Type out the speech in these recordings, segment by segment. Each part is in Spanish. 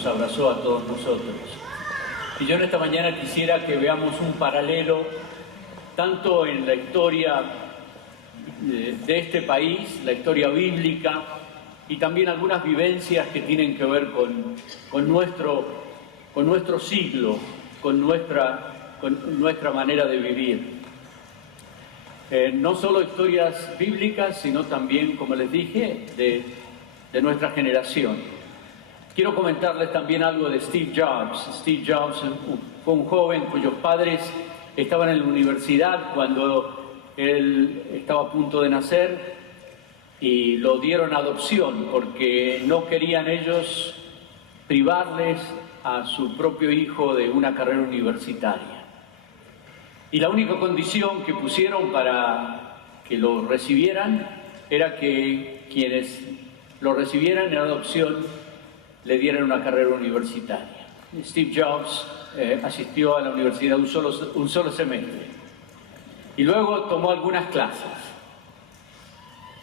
nos abrazó a todos nosotros. Y yo en esta mañana quisiera que veamos un paralelo tanto en la historia de este país, la historia bíblica, y también algunas vivencias que tienen que ver con nuestro siglo, con nuestra manera de vivir. No solo historias bíblicas, sino también, como les dije, de nuestra generación. Quiero comentarles también algo de Steve Jobs. Steve Jobs fue un joven cuyos padres estaban en la universidad cuando él estaba a punto de nacer y lo dieron a adopción porque no querían ellos privarles a su propio hijo de una carrera universitaria. Y la única condición que pusieron para que lo recibieran era que quienes lo recibieran en adopción le dieran una carrera universitaria. Steve Jobs asistió a la universidad un solo semestre y luego tomó algunas clases.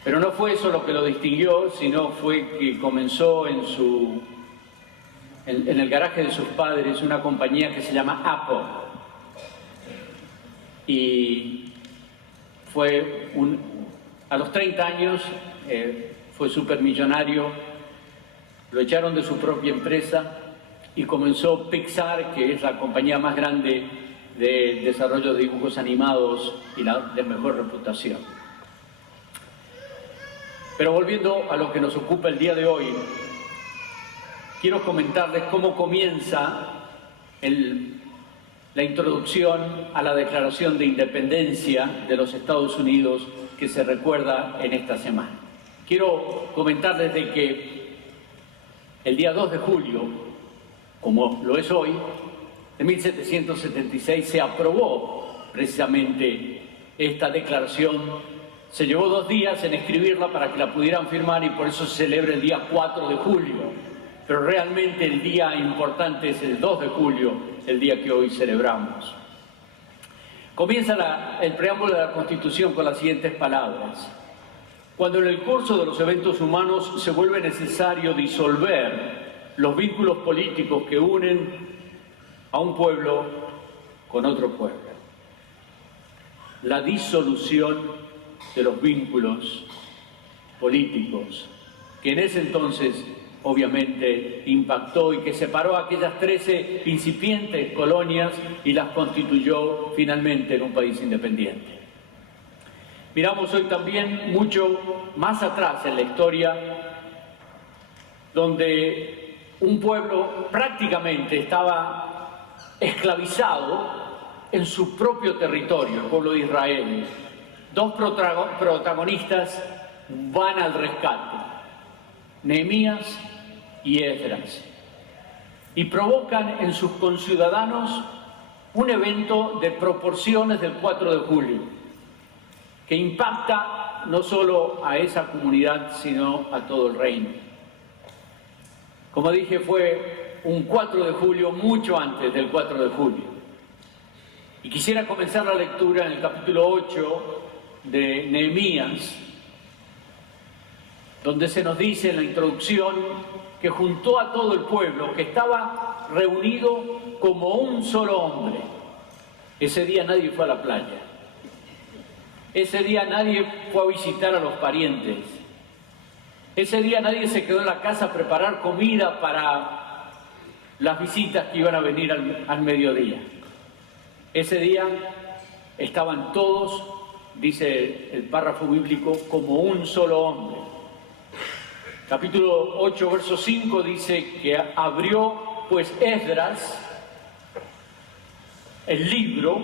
Pero no fue eso lo que lo distinguió, sino fue que comenzó en el garaje de sus padres una compañía que se llama Apple. Y a los 30 años fue supermillonario, lo echaron de su propia empresa y comenzó Pixar, que es la compañía más grande de desarrollo de dibujos animados y de mejor reputación. Pero volviendo a lo que nos ocupa el día de hoy, quiero comentarles cómo comienza la introducción a la Declaración de Independencia de los Estados Unidos que se recuerda en esta semana. Quiero comentarles de que el día 2 de julio, como lo es hoy, de 1776 se aprobó precisamente esta declaración. Se llevó 2 días en escribirla para que la pudieran firmar y por eso se celebra el día 4 de julio. Pero realmente el día importante es el 2 de julio, el día que hoy celebramos. Comienza el preámbulo de la Constitución con las siguientes palabras. Cuando en el curso de los eventos humanos se vuelve necesario disolver los vínculos políticos que unen a un pueblo con otro pueblo. La disolución de los vínculos políticos, que en ese entonces obviamente impactó y que separó a aquellas 13 incipientes colonias y las constituyó finalmente en un país independiente. Miramos hoy también mucho más atrás en la historia, donde un pueblo prácticamente estaba esclavizado en su propio territorio, el pueblo de Israel. 2 protagonistas van al rescate, Nehemías y Esdras, y provocan en sus conciudadanos un evento de proporciones del 4 de julio, que impacta no solo a esa comunidad, sino a todo el reino. Como dije, fue un 4 de julio mucho antes del 4 de julio. Y quisiera comenzar la lectura en el capítulo 8 de Nehemías, donde se nos dice en la introducción que juntó a todo el pueblo, que estaba reunido como un solo hombre. Ese día nadie fue a la playa. Ese día nadie fue a visitar a los parientes. Ese día nadie se quedó en la casa a preparar comida para las visitas que iban a venir al mediodía. Ese día estaban todos, dice el párrafo bíblico, como un solo hombre. Capítulo 8, verso 5 dice que abrió pues Esdras el libro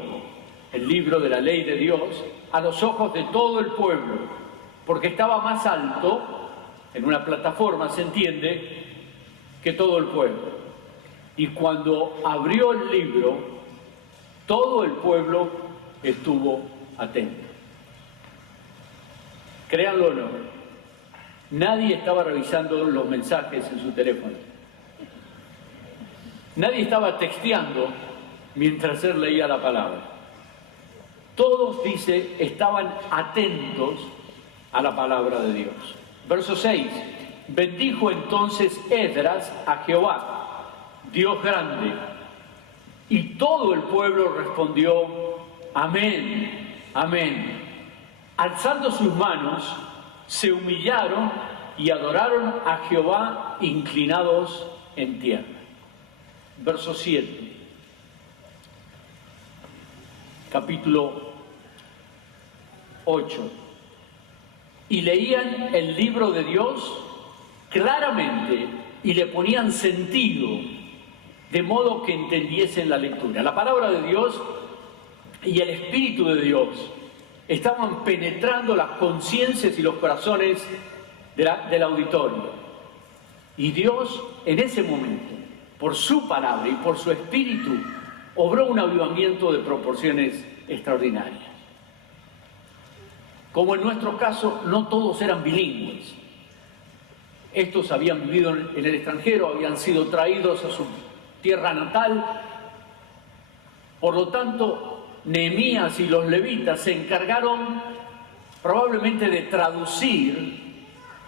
de la ley de Dios, a los ojos de todo el pueblo, porque estaba más alto, en una plataforma se entiende, que todo el pueblo. Y cuando abrió el libro, todo el pueblo estuvo atento. Créanlo o no, nadie estaba revisando los mensajes en su teléfono. Nadie estaba texteando mientras él leía la palabra. Todos, dice, estaban atentos a la palabra de Dios. Verso 6. Bendijo entonces Esdras a Jehová Dios grande. Y todo el pueblo respondió, amén, amén. Alzando sus manos, se humillaron y adoraron a Jehová inclinados en tierra. Verso 7. Capítulo 8. Y leían el libro de Dios claramente y le ponían sentido, de modo que entendiesen la lectura. La palabra de Dios y el Espíritu de Dios estaban penetrando las conciencias y los corazones del auditorio. Y Dios, en ese momento, por su palabra y por su Espíritu, obró un avivamiento de proporciones extraordinarias. Como en nuestro caso, no todos eran bilingües. Estos habían vivido en el extranjero, habían sido traídos a su tierra natal. Por lo tanto, Nehemías y los levitas se encargaron probablemente de traducir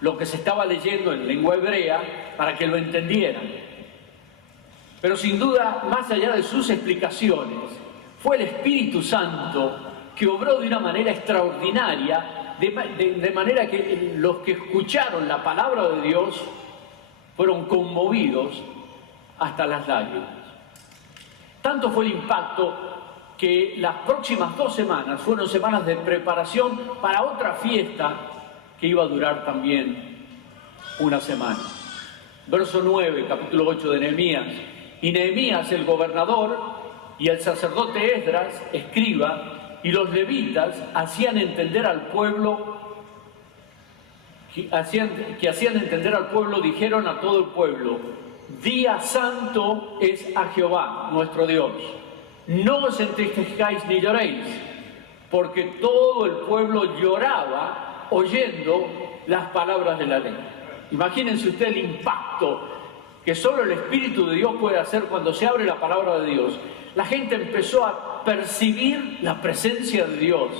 lo que se estaba leyendo en lengua hebrea para que lo entendieran. Pero sin duda, más allá de sus explicaciones, fue el Espíritu Santo que obró de una manera extraordinaria, de manera que los que escucharon la palabra de Dios fueron conmovidos hasta las lágrimas. Tanto fue el impacto que las próximas 2 semanas fueron semanas de preparación para otra fiesta que iba a durar también una semana. Verso 9, capítulo 8 de Nehemías. Y Nehemías, el gobernador, y el sacerdote Esdras, escriba, y los levitas hacían entender al pueblo, dijeron a todo el pueblo, día santo es a Jehová, nuestro Dios. No os entristezcáis ni lloréis, porque todo el pueblo lloraba oyendo las palabras de la ley. Imagínense usted el impacto que solo el Espíritu de Dios puede hacer cuando se abre la palabra de Dios. La gente empezó a percibir la presencia de Dios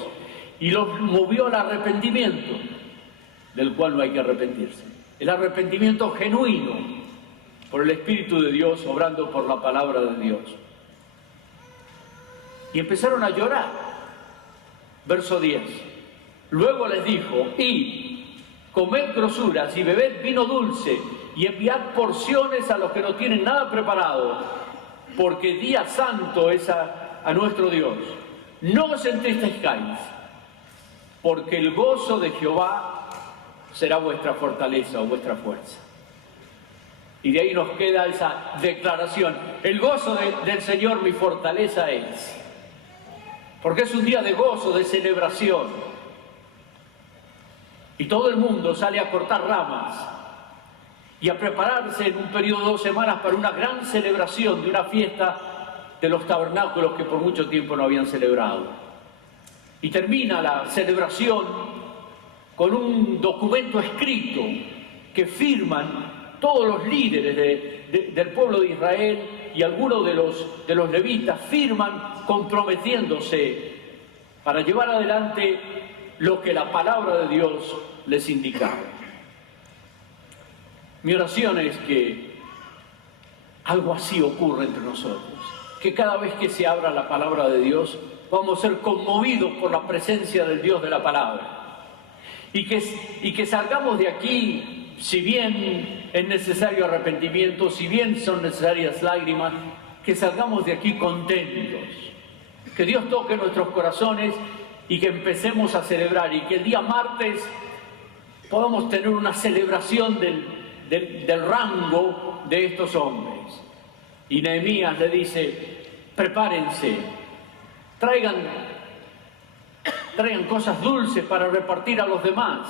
y los movió al arrepentimiento, del cual no hay que arrepentirse. El arrepentimiento genuino por el Espíritu de Dios obrando por la palabra de Dios. Y empezaron a llorar. Verso 10. Luego les dijo, id, comed grosuras y bebed vino dulce y enviad porciones a los que no tienen nada preparado, porque día santo es a nuestro Dios. No os entristezcáis, porque el gozo de Jehová será vuestra fortaleza o vuestra fuerza. Y de ahí nos queda esa declaración. El gozo del Señor mi fortaleza es. Porque es un día de gozo, de celebración. Y todo el mundo sale a cortar ramas y a prepararse en un periodo de 2 semanas para una gran celebración de una fiesta de los tabernáculos que por mucho tiempo no habían celebrado. Y termina la celebración con un documento escrito que firman todos los líderes del pueblo de Israel y algunos de los levitas firman comprometiéndose para llevar adelante lo que la palabra de Dios les indicaba. Mi oración es que algo así ocurra entre nosotros, que cada vez que se abra la palabra de Dios vamos a ser conmovidos por la presencia del Dios de la palabra y que salgamos de aquí, si bien es necesario arrepentimiento, si bien son necesarias lágrimas, que salgamos de aquí contentos, que Dios toque nuestros corazones y que empecemos a celebrar y que el día martes podamos tener una celebración del rango de estos hombres. Y Nehemías le dice, prepárense, traigan cosas dulces para repartir a los demás,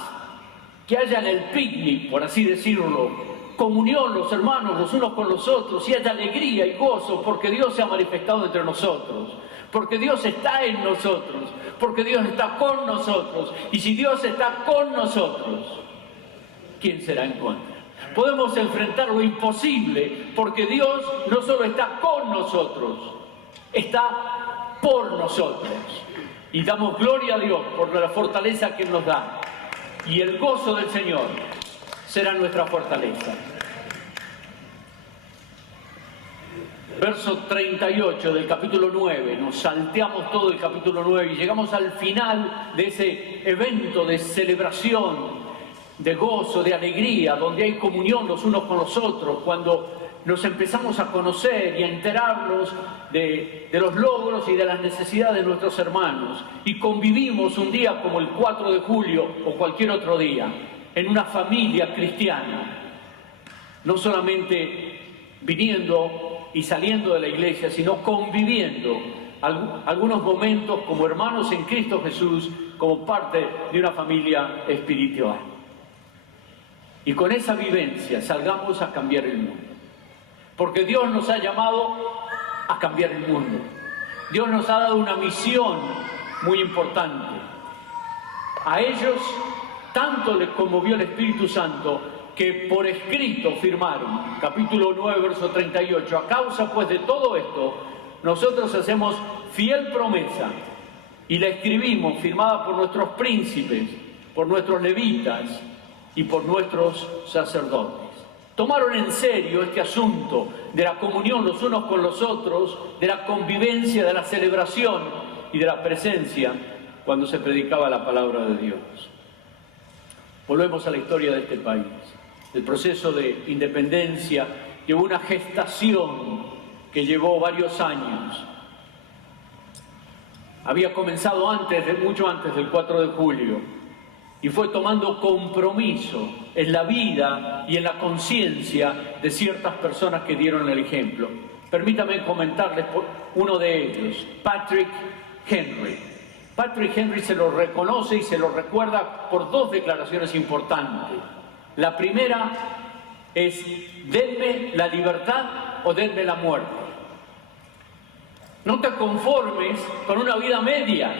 que haya el picnic, por así decirlo, comunión los hermanos los unos con los otros, y haya alegría y gozo, porque Dios se ha manifestado entre nosotros, porque Dios está en nosotros, porque Dios está con nosotros, y si Dios está con nosotros, ¿quién será en contra? Podemos enfrentar lo imposible, porque Dios no solo está con nosotros, está por nosotros. Y damos gloria a Dios por la fortaleza que nos da. Y el gozo del Señor será nuestra fortaleza. verso 38 del capítulo 9, nos salteamos todo el capítulo 9 y llegamos al final de ese evento de celebración, de gozo, de alegría, donde hay comunión los unos con los otros, cuando nos empezamos a conocer y a enterarnos de los logros y de las necesidades de nuestros hermanos, y convivimos un día como el 4 de julio o cualquier otro día, en una familia cristiana, no solamente viniendo y saliendo de la iglesia, sino conviviendo algunos momentos como hermanos en Cristo Jesús, como parte de una familia espiritual. Y con esa vivencia salgamos a cambiar el mundo. Porque Dios nos ha llamado a cambiar el mundo. Dios nos ha dado una misión muy importante. A ellos tanto les conmovió el Espíritu Santo que por escrito firmaron, capítulo 9, verso 38, a causa pues de todo esto, nosotros hacemos fiel promesa y la escribimos firmada por nuestros príncipes, por nuestros levitas y por nuestros sacerdotes. Tomaron en serio este asunto de la comunión los unos con los otros, de la convivencia, de la celebración y de la presencia cuando se predicaba la palabra de Dios. Volvemos a la historia de este país. El proceso de independencia llevó una gestación que llevó varios años. Había comenzado mucho antes del 4 de julio, y fue tomando compromiso en la vida y en la conciencia de ciertas personas que dieron el ejemplo. Permítame comentarles por uno de ellos, Patrick Henry. Patrick Henry se lo reconoce y se lo recuerda por dos declaraciones importantes. La primera es: denme la libertad o denme la muerte. No te conformes con una vida a medias,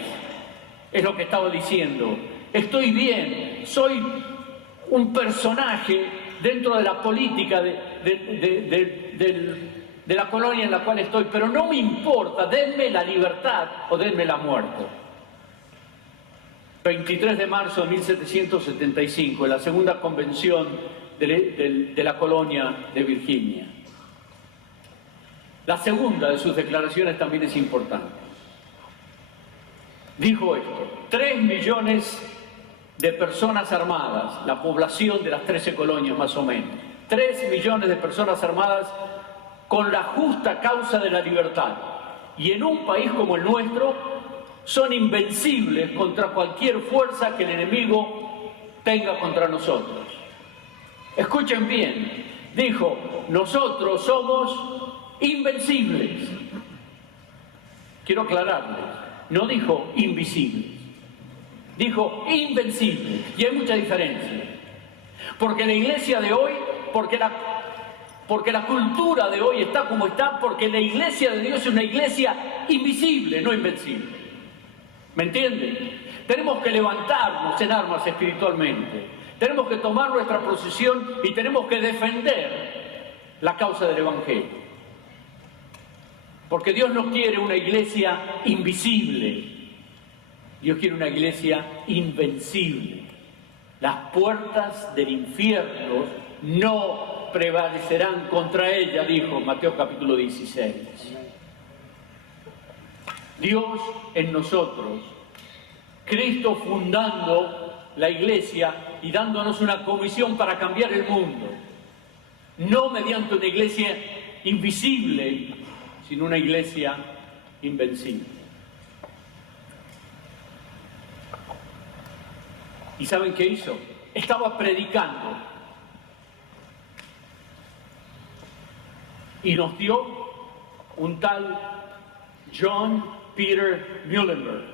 es lo que estaba diciendo. Estoy bien, soy un personaje dentro de la política de la colonia en la cual estoy, pero no me importa, denme la libertad o denme la muerte. 23 de marzo de 1775, en la segunda convención de la colonia de Virginia. La segunda de sus declaraciones también es importante. Dijo esto: 3 millones de personas armadas, la población de las 13 colonias más o menos, 3 millones de personas armadas con la justa causa de la libertad, y en un país como el nuestro son invencibles contra cualquier fuerza que el enemigo tenga contra nosotros. Escuchen bien, dijo: nosotros somos invencibles. Quiero aclararles, no dijo invisibles, dijo invencibles, y hay mucha diferencia. Porque la iglesia de hoy, porque la cultura de hoy está como está, porque la iglesia de Dios es una iglesia invisible, no invencible. ¿Me entienden? Tenemos que levantarnos en armas espiritualmente, tenemos que tomar nuestra posición y tenemos que defender la causa del Evangelio. Porque Dios no quiere una iglesia invisible, Dios quiere una iglesia invencible. Las puertas del infierno no prevalecerán contra ella, dijo Mateo capítulo 16. Dios en nosotros, Cristo fundando la iglesia y dándonos una comisión para cambiar el mundo, no mediante una iglesia invisible, sino una iglesia invencible. ¿Y saben qué hizo? Estaba predicando y nos dio un tal John Peter Muhlenberg,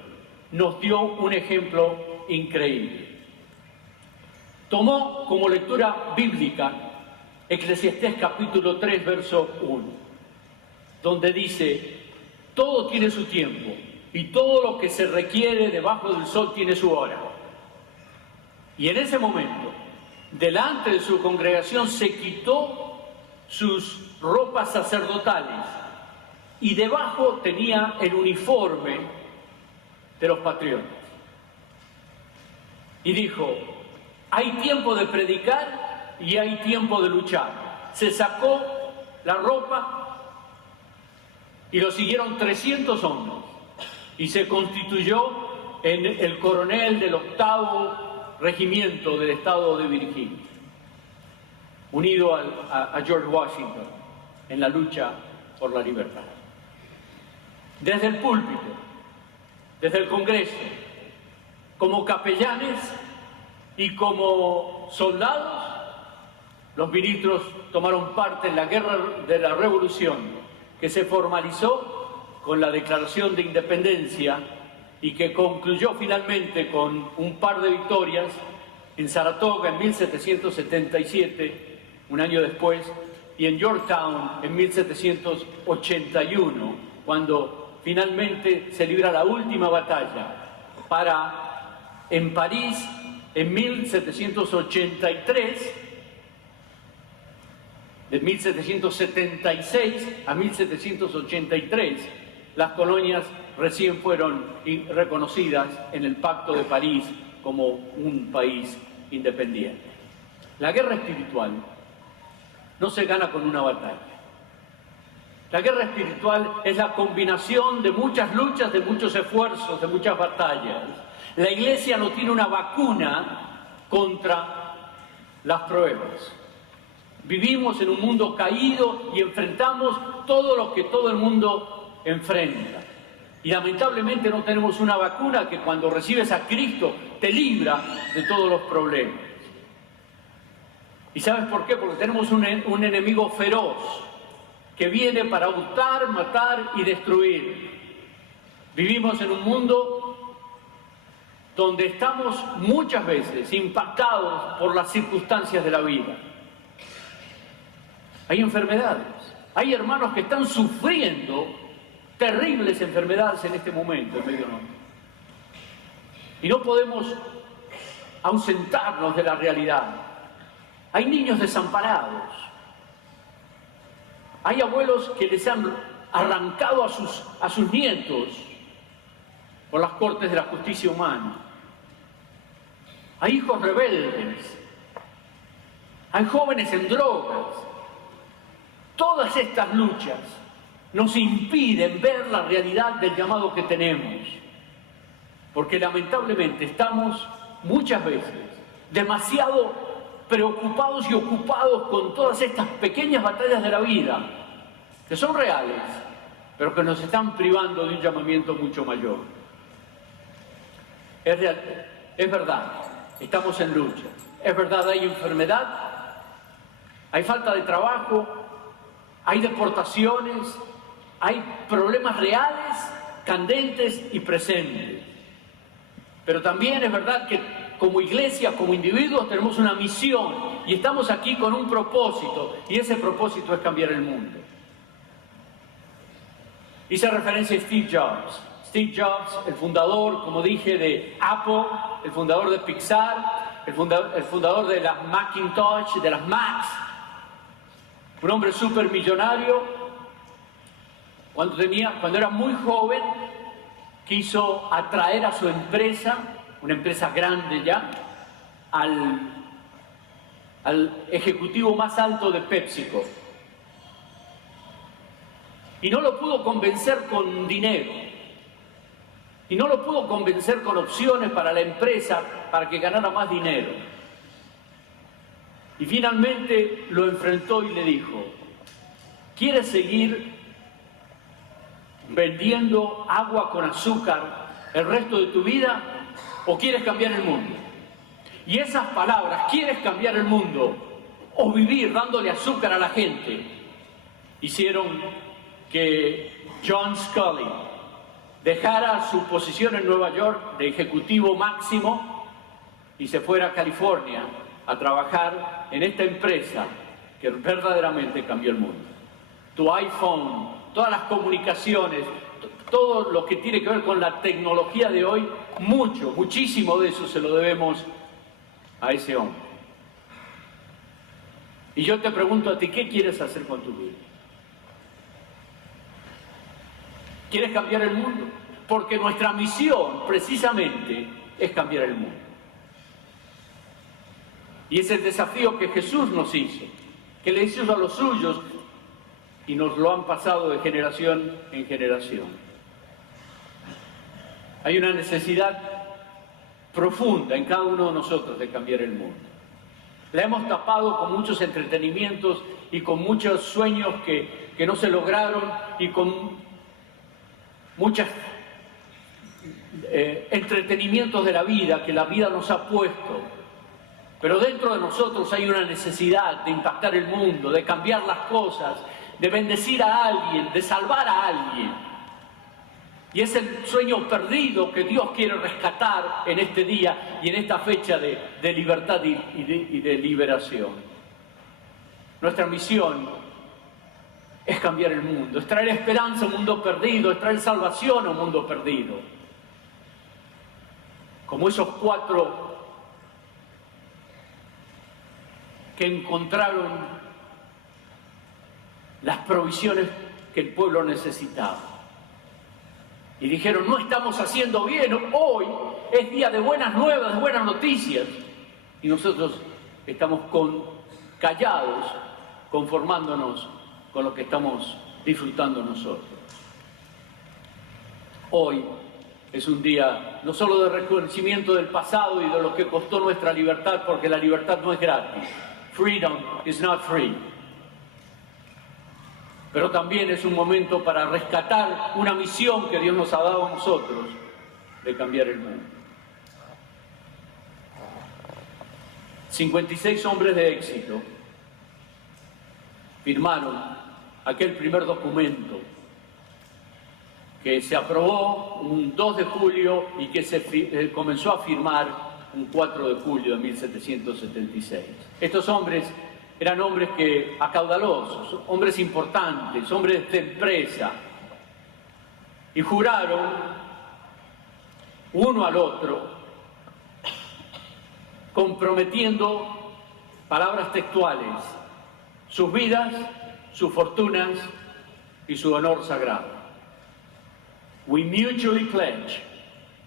nos dio un ejemplo increíble. Tomó como lectura bíblica Eclesiastés capítulo 3, verso 1, donde dice: todo tiene su tiempo y todo lo que se requiere debajo del sol tiene su hora. Y en ese momento, delante de su congregación, se quitó sus ropas sacerdotales y debajo tenía el uniforme de los patriotas. Y dijo: hay tiempo de predicar y hay tiempo de luchar. Se sacó la ropa y lo siguieron 300 hombres, y se constituyó en el coronel del 8º Regimiento del Estado de Virginia, unido a George Washington en la lucha por la libertad. Desde el púlpito, desde el Congreso, como capellanes y como soldados, los ministros tomaron parte en la guerra de la Revolución, que se formalizó con la Declaración de Independencia y que concluyó finalmente con un par de victorias en Saratoga en 1777, un año después, y en Yorktown en 1781, cuando finalmente se libra la última batalla, para en París en 1783, de 1776 a 1783, las colonias recién fueron reconocidas en el Pacto de París como un país independiente. La guerra espiritual no se gana con una batalla. La guerra espiritual es la combinación de muchas luchas, de muchos esfuerzos, de muchas batallas. La Iglesia no tiene una vacuna contra las pruebas. Vivimos en un mundo caído y enfrentamos todo lo que todo el mundo enfrenta. Y lamentablemente no tenemos una vacuna que cuando recibes a Cristo te libra de todos los problemas. ¿Y sabes por qué? Porque tenemos un enemigo feroz que viene para hurtar, matar y destruir. Vivimos en un mundo donde estamos muchas veces impactados por las circunstancias de la vida. Hay enfermedades, hay hermanos que están sufriendo terribles enfermedades en este momento en medio nuestro. Y no podemos ausentarnos de la realidad. Hay niños desamparados. Hay abuelos que les han arrancado a sus nietos por las cortes de la justicia humana. Hay hijos rebeldes. Hay jóvenes en drogas. Todas estas luchas nos impiden ver la realidad del llamado que tenemos. Porque lamentablemente estamos muchas veces demasiado preocupados y ocupados con todas estas pequeñas batallas de la vida, que son reales, pero que nos están privando de un llamamiento mucho mayor. Es verdad, estamos en lucha. Es verdad, hay enfermedad, hay falta de trabajo, hay deportaciones, hay problemas reales, candentes y presentes. Pero también es verdad que como iglesia, como individuos, tenemos una misión y estamos aquí con un propósito, y ese propósito es cambiar el mundo. Hice referencia a Steve Jobs. Steve Jobs, el fundador, como dije, de Apple, el fundador de Pixar, el fundador de las Macintosh, de las Macs, un hombre súper millonario. Cuando era muy joven, quiso atraer a su empresa, una empresa grande ya, al ejecutivo más alto de PepsiCo. Y no lo pudo convencer con dinero. Y no lo pudo convencer con opciones para la empresa para que ganara más dinero. Y finalmente lo enfrentó y le dijo: ¿quieres seguir vendiendo agua con azúcar el resto de tu vida o quieres cambiar el mundo? Y esas palabras, ¿quieres cambiar el mundo o vivir dándole azúcar a la gente?, hicieron que John Sculley dejara su posición en Nueva York de ejecutivo máximo y se fuera a California a trabajar en esta empresa que verdaderamente cambió el mundo. Tu iPhone, todas las comunicaciones, todo lo que tiene que ver con la tecnología de hoy, muchísimo de eso se lo debemos a ese hombre. Y yo te pregunto a ti, ¿qué quieres hacer con tu vida? ¿Quieres cambiar el mundo? Porque nuestra misión, precisamente, es cambiar el mundo. Y es el desafío que Jesús nos hizo, que le hizo a los suyos, y nos lo han pasado de generación en generación. Hay una necesidad profunda en cada uno de nosotros de cambiar el mundo. La hemos tapado con muchos entretenimientos y con muchos sueños que no se lograron y con muchos entretenimientos de la vida que la vida nos ha puesto. Pero dentro de nosotros hay una necesidad de impactar el mundo, de cambiar las cosas, de bendecir a alguien, de salvar a alguien. Y es el sueño perdido que Dios quiere rescatar en este día y en esta fecha de libertad y de liberación. Nuestra misión es cambiar el mundo, es traer esperanza a un mundo perdido, es traer salvación a un mundo perdido. Como esos 4 que encontraron las provisiones que el pueblo necesitaba. Y dijeron, no estamos haciendo bien, hoy es día de buenas nuevas, de buenas noticias. Y nosotros estamos callados, conformándonos con lo que estamos disfrutando nosotros. Hoy es un día no solo de reconocimiento del pasado y de lo que costó nuestra libertad, porque la libertad no es gratis. Freedom is not free. Pero también es un momento para rescatar una misión que Dios nos ha dado a nosotros de cambiar el mundo. 56 hombres de éxito firmaron aquel primer documento que se aprobó un 2 de julio y que se comenzó a firmar un 4 de julio de 1776. Estos hombres eran hombres acaudalosos, hombres importantes, hombres de empresa, y juraron uno al otro, comprometiendo palabras textuales, sus vidas, sus fortunas y su honor sagrado. We mutually pledge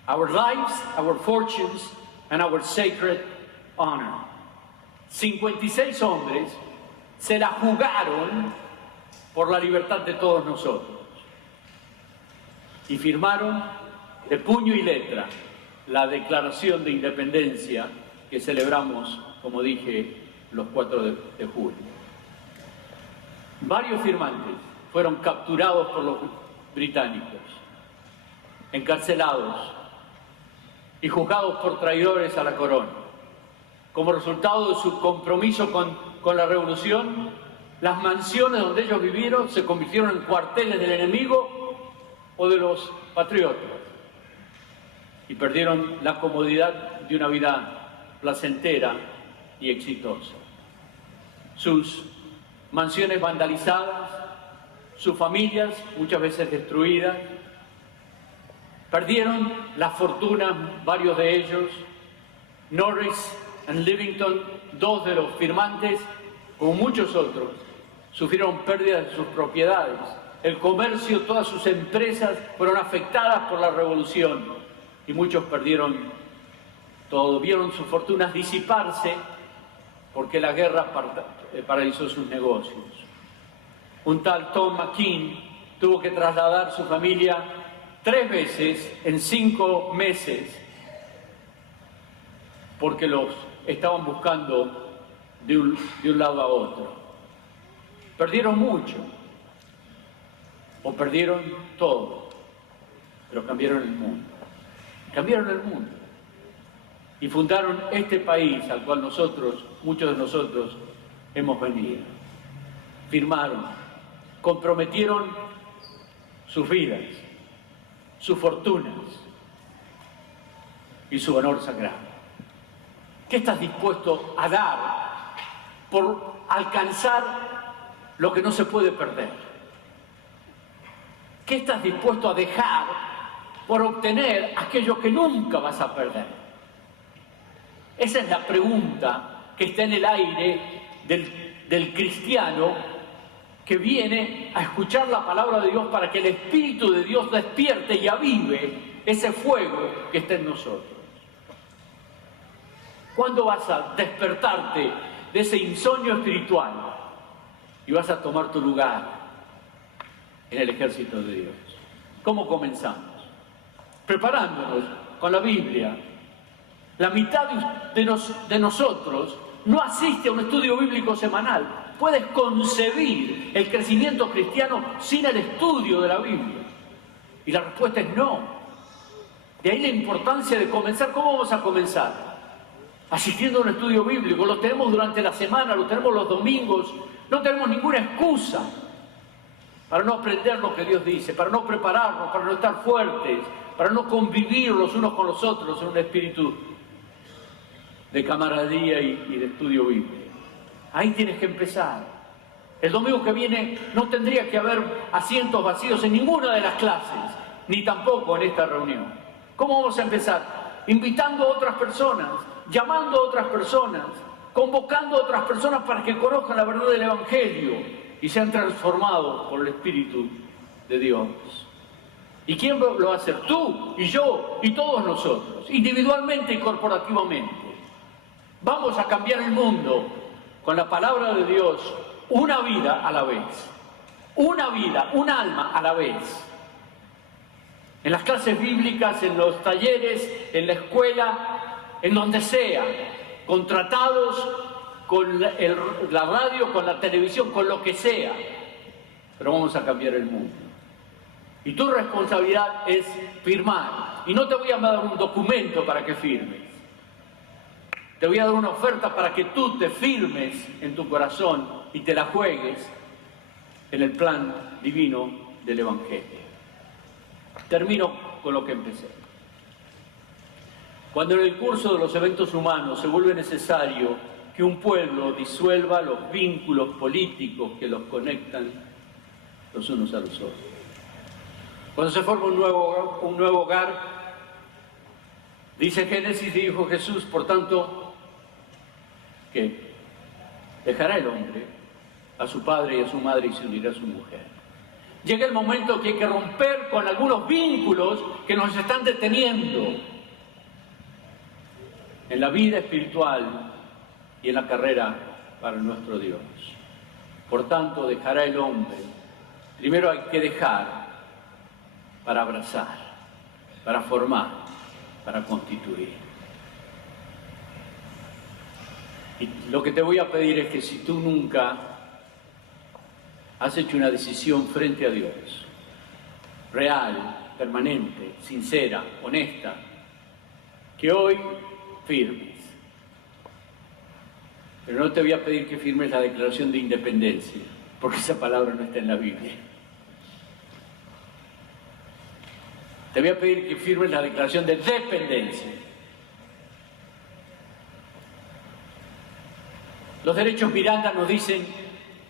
our lives, our fortunes, and our sacred honor. 56 hombres se la jugaron por la libertad de todos nosotros y firmaron de puño y letra la Declaración de Independencia que celebramos, como dije, los 4 de julio. Varios firmantes fueron capturados por los británicos, encarcelados y juzgados por traidores a la corona. Como resultado de su compromiso con la revolución, las mansiones donde ellos vivieron se convirtieron en cuarteles del enemigo o de los patriotas y perdieron la comodidad de una vida placentera y exitosa. Sus mansiones vandalizadas, sus familias muchas veces destruidas, perdieron la fortuna, varios de ellos. Norris y Livington, 2 de los firmantes, como muchos otros, sufrieron pérdidas de sus propiedades. El comercio, todas sus empresas fueron afectadas por la revolución y muchos perdieron todo, vieron sus fortunas disiparse porque la guerra paralizó sus negocios. Un tal Tom McKean tuvo que trasladar su familia 3 veces en 5 meses porque los estaban buscando de un lado a otro. Perdieron mucho o perdieron todo, pero cambiaron el mundo. Cambiaron el mundo y fundaron este país al cual nosotros, muchos de nosotros, hemos venido. Firmaron, comprometieron sus vidas, sus fortunas y su honor sagrado. ¿Qué estás dispuesto a dar por alcanzar lo que no se puede perder? ¿Qué estás dispuesto a dejar por obtener aquello que nunca vas a perder? Esa es la pregunta que está en el aire del cristiano que viene a escuchar la palabra de Dios para que el Espíritu de Dios despierte y avive ese fuego que está en nosotros. ¿Cuándo vas a despertarte de ese insomnio espiritual y vas a tomar tu lugar en el ejército de Dios. ¿Cómo comenzamos? Preparándonos con la Biblia. La mitad de nosotros no asiste a un estudio bíblico semanal. Puedes concebir el crecimiento cristiano sin el estudio de la Biblia. Y la respuesta es no. De ahí la importancia de comenzar. ¿Cómo vamos a comenzar? Asistiendo a un estudio bíblico. Lo tenemos durante la semana, lo tenemos los domingos. No tenemos ninguna excusa para no aprender lo que Dios dice, para no prepararnos, para no estar fuertes, para no convivir los unos con los otros en un espíritu de camaradería y de estudio bíblico. Ahí tienes que empezar. El domingo que viene no tendría que haber asientos vacíos en ninguna de las clases, ni tampoco en esta reunión. ¿Cómo vamos a empezar? Invitando a otras personas, llamando a otras personas, convocando a otras personas para que conozcan la verdad del Evangelio y sean transformados por el Espíritu de Dios. ¿Y quién lo va a hacer? Tú y yo y todos nosotros, individualmente y corporativamente. Vamos a cambiar el mundo con la palabra de Dios, una vida a la vez. Una vida, un alma a la vez. En las clases bíblicas, en los talleres, en la escuela, en donde sea, contratados con la radio, con la televisión, con lo que sea. Pero vamos a cambiar el mundo. Y tu responsabilidad es firmar. Y no te voy a dar un documento para que firmes. Te voy a dar una oferta para que tú te firmes en tu corazón y te la juegues en el plan divino del Evangelio. Termino con lo que empecé. Cuando en el curso de los eventos humanos se vuelve necesario que un pueblo disuelva los vínculos políticos que los conectan los unos a los otros. Cuando se forma un nuevo hogar, dice Génesis, dijo Jesús, por tanto, que dejará el hombre a su padre y a su madre y se unirá a su mujer. Llega el momento que hay que romper con algunos vínculos que nos están deteniendo en la vida espiritual y en la carrera para nuestro Dios. Por tanto, dejará el hombre. Primero hay que dejar para abrazar, para formar, para constituir. Y lo que te voy a pedir es que si tú nunca has hecho una decisión frente a Dios, real, permanente, sincera, honesta, que hoy firmes. Pero no te voy a pedir que firmes la declaración de independencia, porque esa palabra no está en la Biblia. Te voy a pedir que firmes la declaración de dependencia. Los derechos Miranda nos dicen,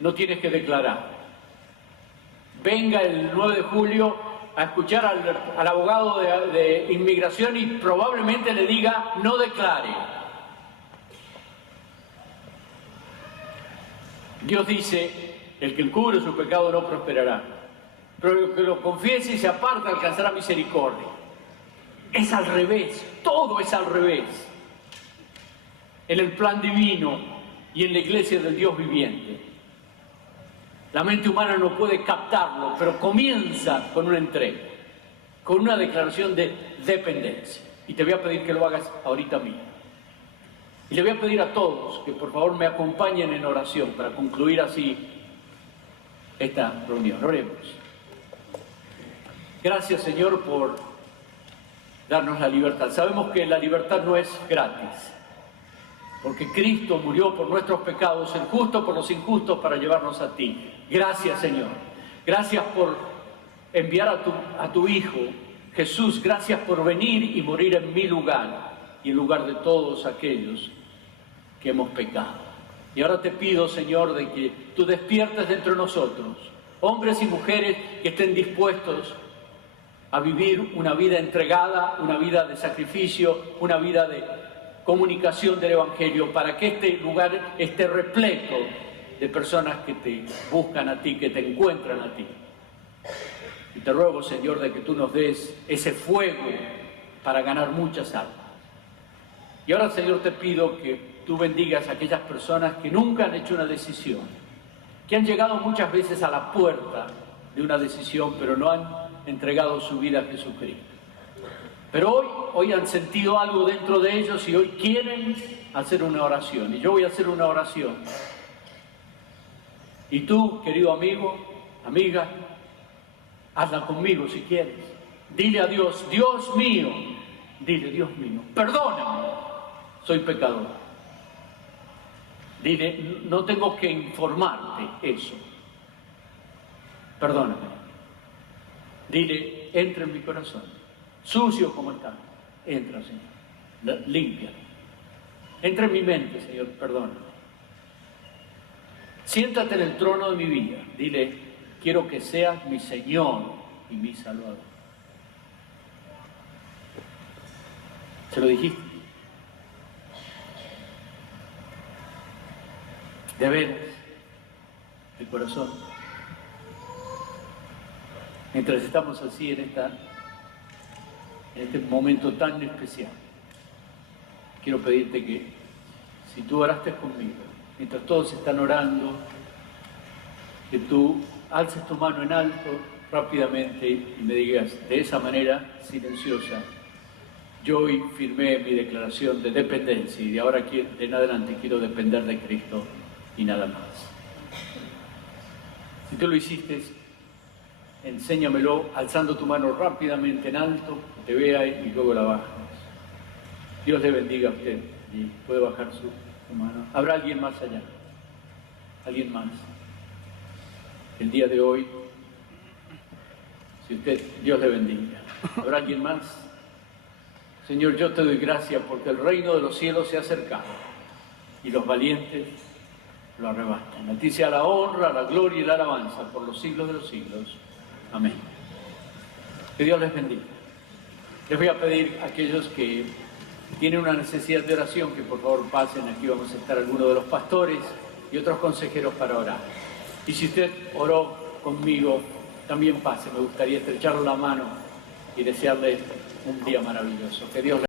no tienes que declarar. Venga el 9 de julio a escuchar al abogado de inmigración y probablemente le diga, no declare. Dios dice, el que encubre su pecado no prosperará, pero el que lo confiese y se aparta alcanzará misericordia. Es al revés, todo es al revés. En el plan divino y en la iglesia del Dios viviente. La mente humana no puede captarlo, pero comienza con una entrega, con una declaración de dependencia. Y te voy a pedir que lo hagas ahorita mismo. Y le voy a pedir a todos que por favor me acompañen en oración para concluir así esta reunión. Oremos. Gracias, Señor, por darnos la libertad. Sabemos que la libertad no es gratis, porque Cristo murió por nuestros pecados, el justo por los injustos, para llevarnos a ti. Gracias, Señor. Gracias por enviar a tu Hijo, Jesús. Gracias por venir y morir en mi lugar y en lugar de todos aquellos que hemos pecado. Y ahora te pido, Señor, de que tú despiertes dentro de nosotros hombres y mujeres que estén dispuestos a vivir una vida entregada, una vida de sacrificio, una vida de comunicación del Evangelio, para que este lugar esté repleto de personas que te buscan a ti, que te encuentran a ti. Y te ruego, Señor, de que tú nos des ese fuego para ganar muchas almas. Y ahora, Señor, te pido que tú bendigas a aquellas personas que nunca han hecho una decisión, que han llegado muchas veces a la puerta de una decisión, pero no han entregado su vida a Jesucristo. Pero hoy han sentido algo dentro de ellos y hoy quieren hacer una oración. Y yo voy a hacer una oración. Y tú, querido amigo, amiga, hazla conmigo si quieres. Dile a Dios, Dios mío, dile, Dios mío, perdóname, soy pecador. Dile, no tengo que informarte eso. Perdóname. Dile, entra en mi corazón, sucio como está, entra, Señor, limpia. Entra en mi mente, Señor, perdóname. Siéntate en el trono de mi vida. Dile, quiero que seas mi Señor y mi Salvador. ¿Se lo dijiste? De veras, de corazón. Mientras estamos así en este momento tan especial, quiero pedirte que, si tú oraste conmigo, mientras todos están orando, que tú alces tu mano en alto rápidamente y me digas de esa manera silenciosa: yo hoy firmé mi declaración de dependencia y de ahora en adelante quiero depender de Cristo y nada más. Si tú lo hiciste, enséñamelo alzando tu mano rápidamente en alto, que te vea y luego la bajas. Dios le bendiga a usted y puede bajar su mano. ¿Habrá alguien más allá? ¿Alguien más? El día de hoy, si usted, Dios le bendiga. ¿Habrá alguien más? Señor, yo te doy gracias porque el reino de los cielos se ha acercado y los valientes lo arrebatan. A ti sea la honra, la gloria y la alabanza por los siglos de los siglos. Amén. Que Dios les bendiga. Les voy a pedir a aquellos que tienen una necesidad de oración que por favor pasen. Aquí vamos a estar algunos de los pastores y otros consejeros para orar. Y si usted oró conmigo, también pase. Me gustaría estrecharle la mano y desearle un día maravilloso. Que Dios